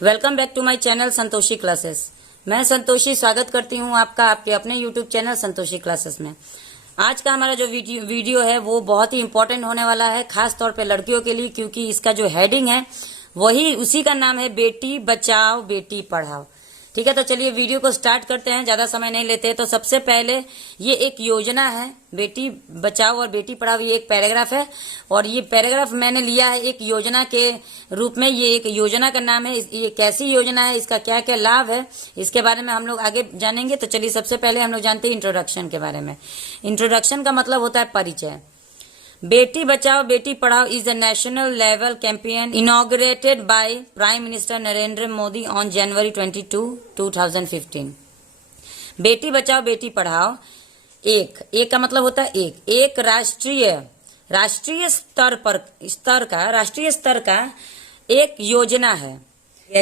Welcome back to my channel Santoshi classes. मैं संतोषी स्वागत करती हूँ आपका आपके अपने यूट्यूब चैनल संतोषी क्लासेस में। आज का हमारा जो वीडियो है वो बहुत ही इंपॉर्टेंट होने वाला है, खास तौर पे लड़कियों के लिए, क्योंकि इसका जो हेडिंग है वही उसी का नाम है, बेटी बचाओ बेटी पढ़ाओ। ठीक है, तो चलिए वीडियो को स्टार्ट करते हैं, ज्यादा समय नहीं लेते। तो सबसे पहले ये एक योजना है, बेटी बचाओ और बेटी पढ़ाओ। ये एक पैराग्राफ है और ये पैराग्राफ मैंने लिया है एक योजना के रूप में। ये एक योजना का नाम है, ये कैसी योजना है, इसका क्या क्या लाभ है, इसके बारे में हम लोग आगे जानेंगे। तो चलिए सबसे पहले हम लोग जानते हैं इंट्रोडक्शन के बारे में। इंट्रोडक्शन का मतलब होता है परिचय। Beti Bachao Beti Padhao is a national level campaign inaugurated by Prime Minister Narendra Modi on January 22, 2015। Beti Bachao Beti Padhao एक का मतलब होता है एक राष्ट्रीय स्तर का एक योजना है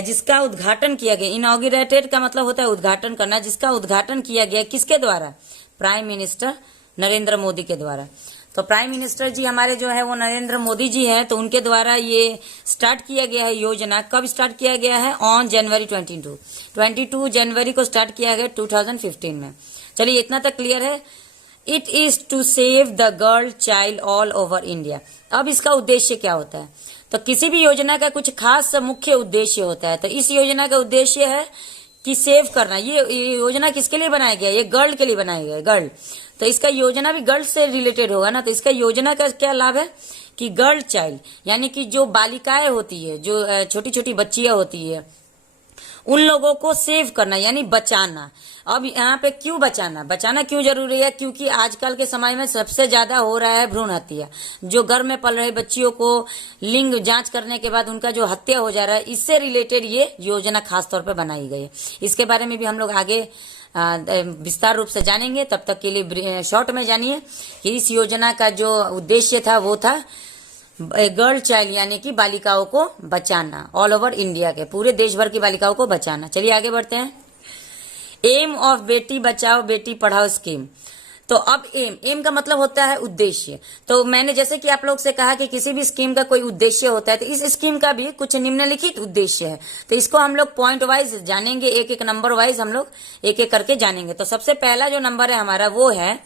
जिसका उद्घाटन किया गया। इनॉग्रेटेड का मतलब होता है उद्घाटन करना, जिसका उद्घाटन किया गया किसके द्वारा? प्राइम मिनिस्टर नरेंद्र मोदी के द्वारा। तो प्राइम मिनिस्टर जी हमारे जो है वो नरेंद्र मोदी जी हैं, तो उनके द्वारा ये स्टार्ट किया गया है योजना। कब स्टार्ट किया गया है? ऑन जनवरी 22 जनवरी को स्टार्ट किया गया 2015 में। चलिए इतना तक क्लियर है। It is to save the girl child all over India. अब इसका उद्देश्य क्या होता है? तो किसी भी योजना का कुछ खास मुख्य उद्देश्य होता है। तो इस योजना का उद्देश्य है कि सेव करना। ये योजना किसके लिए बनाया गया? ये गर्ल के लिए बनाया गया है, गर्ल। तो इसका योजना भी गर्ल से रिलेटेड होगा ना। तो इसका योजना का क्या लाभ है कि गर्ल चाइल्ड यानी कि जो बालिकाएं होती है, जो छोटी छोटी बच्चियां होती है, उन लोगों को सेव करना यानी बचाना। अब यहाँ पे क्यों बचाना क्यों जरूरी है? क्योंकि आजकल के समय में सबसे ज्यादा हो रहा है भ्रूण हत्या। जो घर में पल रहे बच्चियों को लिंग जांच करने के बाद उनका जो हत्या हो जा रहा है, इससे रिलेटेड ये योजना खास तौर पे बनाई गई है। इसके बारे में भी हम लोग आगे विस्तार रूप से जानेंगे। तब तक के लिए शॉर्ट में जानिए कि इस योजना का जो उद्देश्य था वो था गर्ल चाइल्ड यानी कि बालिकाओं को बचाना, ऑल ओवर इंडिया के पूरे देश भर की बालिकाओं को बचाना। चलिए आगे बढ़ते हैं। M of Beti Bachao Beti Padhao scheme. तो अब एम का मतलब होता है उद्देश्य। तो मैंने जैसे कि आप लोग से कहा कि किसी भी स्कीम का कोई उद्देश्य होता है, तो इस स्कीम का भी कुछ निम्नलिखित उद्देश्य है। तो इसको हम लोग पॉइंट वाइज जानेंगे, एक एक नंबर वाइज हम लोग एक एक करके जानेंगे। तो सबसे पहला जो नंबर है हमारा वो है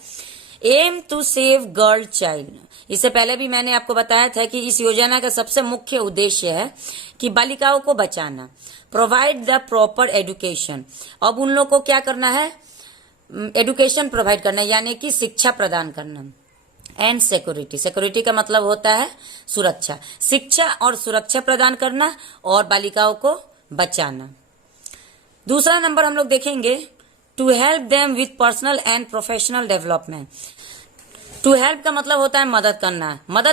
aim to save girl child. इससे पहले भी मैंने आपको बताया था कि इस योजना का सबसे मुख्य उद्देश्य है कि बालिकाओं को बचाना। Provide the proper education. अब उन लोग को क्या करना है? एजुकेशन प्रोवाइड करना यानी कि शिक्षा प्रदान करना। एंड सिक्योरिटी का मतलब होता है सुरक्षा। शिक्षा और सुरक्षा प्रदान करना और बालिकाओं को बचाना। दूसरा नंबर हम लोग देखेंगे to help them with personal and professional development. To help का मतलब होता है मदद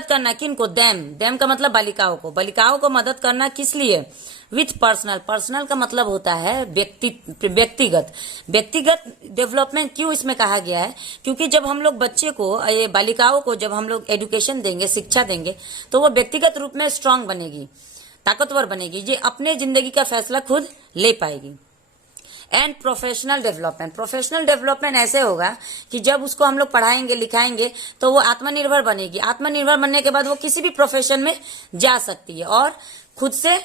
करना किनको? देम का मतलब बालिकाओं को मदद करना। किस लिए? विथ पर्सनल का मतलब होता है व्यक्तिगत डेवलपमेंट। क्यों इसमें कहा गया है? क्योंकि जब हम लोग बच्चे को, ये बालिकाओं को जब हम लोग एजुकेशन देंगे, शिक्षा देंगे, तो वो व्यक्तिगत रूप में स्ट्रांग बनेगी, ताकतवर बनेगी, ये अपने जिंदगी का फैसला खुद ले पाएगी। एंड प्रोफेशनल डेवलपमेंट ऐसे होगा कि जब उसको हम लोग पढ़ाएंगे लिखाएंगे तो वो आत्मनिर्भर बनेगी। आत्मनिर्भर बनने के बाद वो किसी भी प्रोफेशन में जा सकती है और खुद से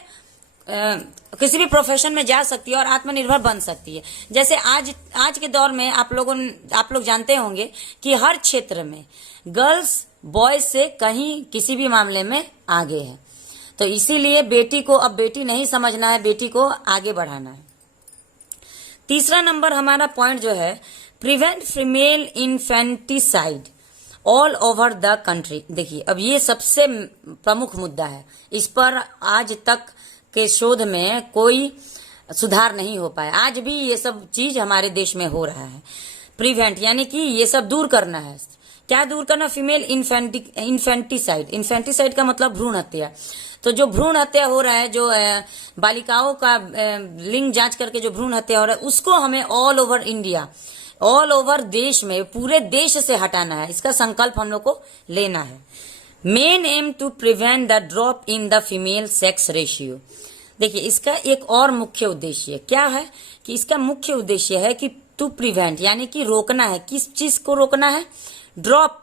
किसी भी प्रोफेशन में जा सकती है और आत्मनिर्भर बन सकती है। जैसे आज के दौर में आप लोग जानते होंगे कि हर क्षेत्र में गर्ल्स बॉयज से कहीं किसी भी मामले में आगे है। तो इसीलिए बेटी को अब बेटी नहीं समझना है, बेटी को आगे बढ़ाना है। तीसरा नंबर हमारा पॉइंट जो है prevent female infanticide all over the country. देखिए अब ये सबसे प्रमुख मुद्दा है, इस पर आज तक के शोध में कोई सुधार नहीं हो पाया। आज भी ये सब चीज हमारे देश में हो रहा है। प्रिवेंट यानी कि ये सब दूर करना है। क्या दूर करना? फीमेल इन्फेंटिसाइड का मतलब भ्रूण हत्या। तो जो भ्रूण हत्या हो रहा है, जो बालिकाओं का लिंग जांच करके जो भ्रूण हत्या हो रहा है, उसको हमें all over India, all over देश में, पूरे देश से हटाना है। इसका संकल्प हम लोग को लेना है। Main aim to prevent the drop in the female sex ratio. देखिए इसका एक और मुख्य उद्देश्य क्या है कि इसका मुख्य उद्देश्य है कि टू प्रिवेंट यानी कि रोकना है। किस चीज को रोकना है? ड्रॉप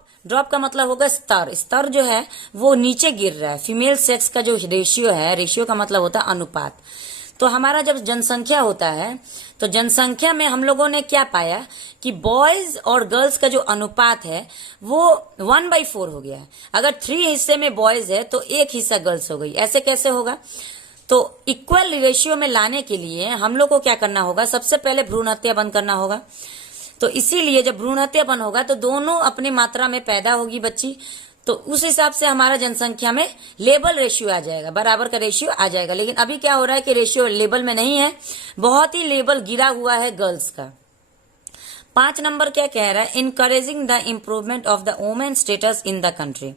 का मतलब होगा स्तर जो है वो नीचे गिर रहा है। फीमेल सेक्स का जो रेशियो है, रेशियो का मतलब होता है अनुपात। तो हमारा जब जनसंख्या होता है तो जनसंख्या में हम लोगों ने क्या पाया कि बॉयज और गर्ल्स का जो अनुपात है वो 1/4 हो गया है। अगर 3 हिस्से में बॉयज है तो 1 हिस्सा गर्ल्स हो गई। ऐसे कैसे होगा? तो इक्वल रेशियो में लाने के लिए हम लोग को क्या करना होगा? सबसे पहले भ्रूण हत्या बंद करना होगा। तो इसीलिए जब भ्रूण हत्या बंद होगा तो दोनों अपनी मात्रा में पैदा होगी बच्ची, तो उस हिसाब से हमारा जनसंख्या में लेवल रेशियो आ जाएगा, बराबर का रेशियो आ जाएगा। लेकिन अभी क्या हो रहा है कि रेशियो लेवल में नहीं है, बहुत ही लेवल गिरा हुआ है गर्ल्स का। 5 नंबर क्या कह रहा है? Encouraging the improvement of the women status in the country.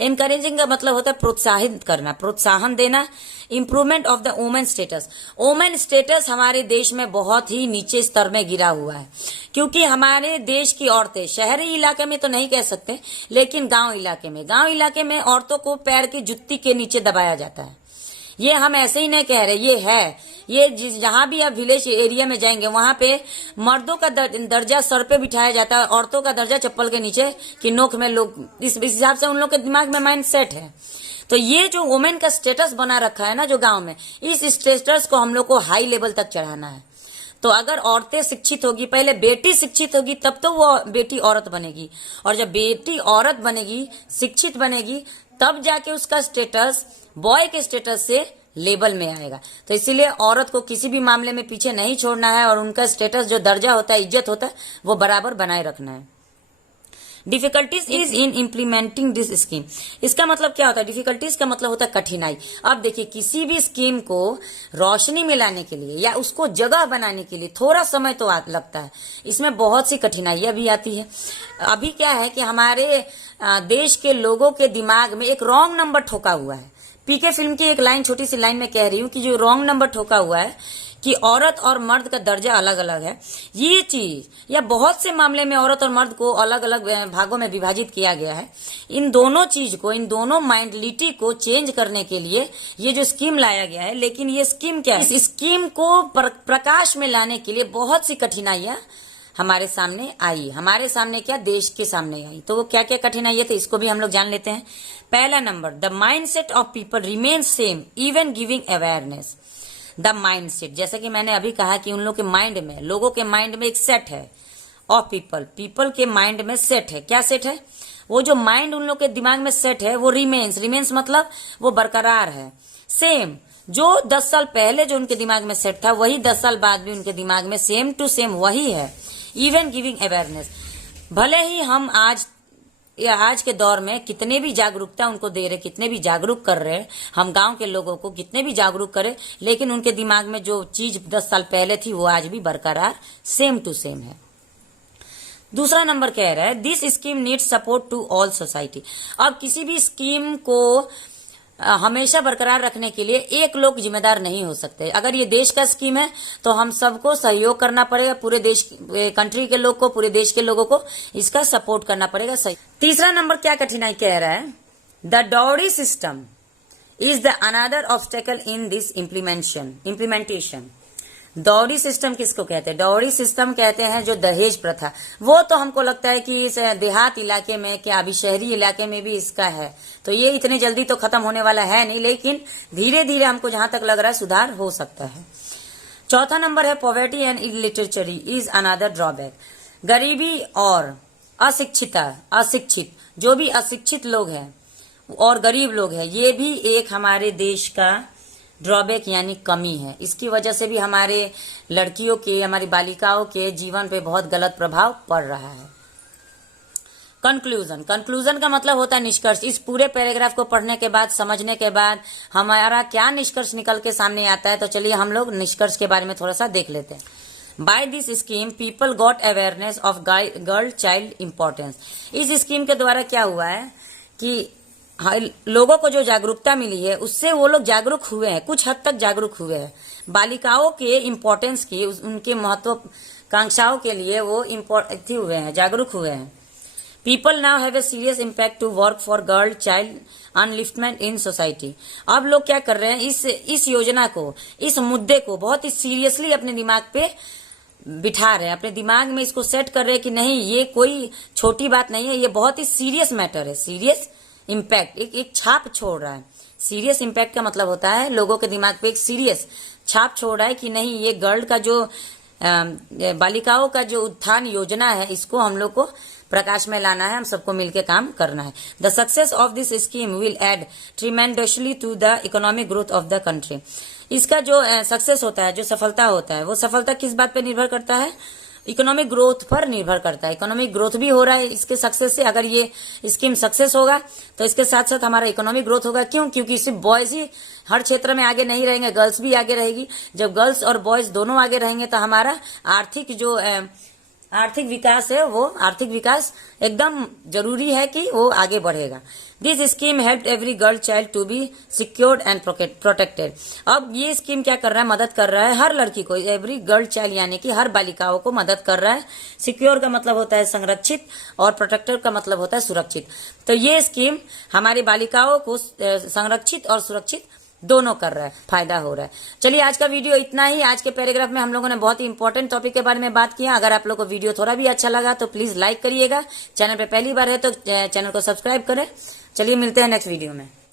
Encouraging का मतलब होता है प्रोत्साहित करना, प्रोत्साहन देना। Improvement of the women status, women status हमारे देश में बहुत ही नीचे स्तर में गिरा हुआ है, क्योंकि हमारे देश की औरतें, शहरी इलाके में तो नहीं कह सकते, लेकिन गांव इलाके में औरतों को पैर की जुत्ती के नीचे दबाया जाता है। ये हम ऐसे ही नहीं कह रहे, ये है। ये जहां भी आप विलेज एरिया में जाएंगे वहां पे मर्दों का दर्जा सर पे बिठाया जाता है, औरतों का दर्जा चप्पल के नीचे की नोक में। लोग इस हिसाब से उन लोग के दिमाग में माइंड सेट है। तो ये जो वुमेन का स्टेटस बना रखा है ना जो गांव में, इस स्टेटस को हम लोग को हाई लेवल तक चढ़ाना है। तो अगर औरतें शिक्षित होगी, पहले बेटी शिक्षित होगी तब तो वो बेटी औरत बनेगी, और जब बेटी औरत बनेगी, शिक्षित बनेगी, तब जाके उसका स्टेटस बॉय के स्टेटस से लेवल में आएगा। तो इसीलिए औरत को किसी भी मामले में पीछे नहीं छोड़ना है, और उनका स्टेटस जो दर्जा होता है, इज्जत होता है, वो बराबर बनाए रखना है। Difficulties is in implementing this scheme, इसका मतलब क्या होता है? डिफिकल्टीज का मतलब होता है कठिनाई। अब देखिए, किसी भी स्कीम को रोशनी में लाने के लिए या उसको जगह बनाने के लिए थोड़ा समय तो लगता है, इसमें बहुत सी कठिनाइयां भी आती है। अभी क्या है कि हमारे देश के लोगों के दिमाग में एक रॉन्ग नंबर ठोका हुआ है। पीके फिल्म की एक लाइन, छोटी सी लाइन में कह रही हूँ कि जो रॉन्ग नंबर ठोका हुआ है कि औरत और मर्द का दर्जा अलग अलग है, ये चीज या बहुत से मामले में औरत और मर्द को अलग अलग भागों में विभाजित किया गया है। इन दोनों चीज को, इन दोनों माइंडलिटी को चेंज करने के लिए ये जो स्कीम लाया गया है, लेकिन ये स्कीम क्या है? इस स्कीम को प्रकाश में लाने के लिए बहुत सी कठिनाइयां हमारे सामने आई। हमारे सामने क्या? देश के सामने आई। तो वो क्या क्या कठिनाइयां थे, इसको भी हम लोग जान लेते हैं। पहला number, the mindset of people remain same even giving awareness. The mindset, जैसे कि मैंने अभी कहा कि उन लोग के माइंड में, लोगों के माइंड में एक सेट है। ऑफ पीपल के माइंड में सेट है। क्या सेट है? वो जो माइंड उन लोग के दिमाग में सेट है वो रिमेन्स मतलब वो बरकरार है। सेम, जो 10 साल पहले जो उनके दिमाग में सेट था वही 10 साल बाद भी उनके दिमाग में सेम टू सेम वही है। इवन गिविंग अवेयरनेस, भले ही हम आज के दौर में कितने भी जागरूकता उनको दे रहे, कितने भी जागरूक कर रहे, हम गांव के लोगों को कितने भी जागरूक करें, लेकिन उनके दिमाग में जो चीज 10 साल पहले थी वो आज भी बरकरार सेम टू सेम है। दूसरा नंबर कह रहा है, this scheme needs support to all society. अब किसी भी स्कीम को हमेशा बरकरार रखने के लिए एक लोग जिम्मेदार नहीं हो सकते। अगर ये देश का स्कीम है तो हम सबको सहयोग करना पड़ेगा, पूरे देश, कंट्री के लोग को, पूरे देश के लोगों को इसका सपोर्ट करना पड़ेगा। सही। तीसरा नंबर क्या कठिनाई कह रहा है? The dowry system is the another obstacle in this implementation. Dowry system किसको कहते हैं? डाउरी सिस्टम कहते हैं जो दहेज प्रथा। वो तो हमको लगता है कि इस देहात इलाके में, क्या अभी शहरी इलाके में भी इसका है, तो ये इतनी जल्दी तो खत्म होने वाला है नहीं, लेकिन धीरे धीरे हमको जहां तक लग रहा है सुधार हो सकता है। चौथा नंबर है, poverty and illiteracy is another drawback. गरीबी और अशिक्षित जो भी अशिक्षित लोग हैं और गरीब लोग हैं, ये भी एक हमारे देश का ड्रॉबैक यानी कमी है। इसकी वजह से भी हमारे लड़कियों के, हमारी बालिकाओं के जीवन पे बहुत गलत प्रभाव पड़ रहा है। कंक्लूजन का मतलब होता है निष्कर्ष। इस पूरे पैराग्राफ को पढ़ने के बाद, समझने के बाद हमारा क्या निष्कर्ष निकल के सामने आता है, तो चलिए हम लोग निष्कर्ष के बारे में थोड़ा सा देख लेते हैं। By this scheme people got awareness of girl child importance. इस स्कीम के द्वारा क्या हुआ है कि लोगों को जो जागरूकता मिली है उससे वो लोग जागरूक हुए हैं, कुछ हद तक जागरूक हुए हैं। बालिकाओं के इम्पोर्टेंस की, उनके महत्वाकांक्षाओं के लिए वो जागरूक हुए हैं। People now have a serious impact to work for girl child upliftment in society. अब लोग क्या कर रहे हैं, इस योजना को, इस मुद्दे को बहुत ही सीरियसली अपने दिमाग पे बिठा रहे हैं, अपने दिमाग में इसको सेट कर रहे हैं कि नहीं, ये कोई छोटी बात नहीं है, ये बहुत ही सीरियस मैटर है, सीरियस इम्पैक्ट, एक छाप छोड़ रहा है। सीरियस इम्पैक्ट का मतलब होता है लोगों के दिमाग पे एक सीरियस छाप छोड़ रहा है कि नहीं, ये गर्ल का जो बालिकाओं का जो उत्थान योजना है, इसको हम लोग को प्रकाश में लाना है, हम सबको मिलकर काम करना है। The success of this scheme will add tremendously to the economic growth of the country. इसका जो सक्सेस होता है, जो सफलता होता है, वो सफलता किस बात पे निर्भर करता है? इकोनॉमिक ग्रोथ पर निर्भर करता है। इकोनॉमिक ग्रोथ भी हो रहा है इसके सक्सेस से। अगर ये स्कीम सक्सेस होगा तो इसके साथ साथ हमारा इकोनॉमिक ग्रोथ होगा। क्यों? क्योंकि सिर्फ बॉयज ही हर क्षेत्र में आगे नहीं रहेंगे, गर्ल्स भी आगे रहेगी। जब गर्ल्स और बॉयज दोनों आगे रहेंगे तो हमारा आर्थिक जो आर्थिक विकास है, वो आर्थिक विकास एकदम जरूरी है कि वो आगे बढ़ेगा। This scheme help every girl child to be secured and protected. अब ये स्कीम क्या कर रहा है? मदद कर रहा है हर लड़की को, एवरी गर्ल चाइल्ड यानी कि हर बालिकाओं को मदद कर रहा है। सिक्योर का मतलब होता है संरक्षित और प्रोटेक्टेड का मतलब होता है सुरक्षित। तो ये स्कीम हमारी बालिकाओं को संरक्षित और सुरक्षित दोनों कर रहा है, फायदा हो रहा है। चलिए आज का वीडियो इतना ही। आज के पैराग्राफ में हम लोगों ने बहुत ही इंपॉर्टेंट टॉपिक के बारे में बात किया। अगर आप लोग को वीडियो थोड़ा भी अच्छा लगा तो प्लीज लाइक करिएगा। चैनल पे पहली बार है तो चैनल को सब्सक्राइब करें। चलिए मिलते हैं नेक्स्ट वीडियो में।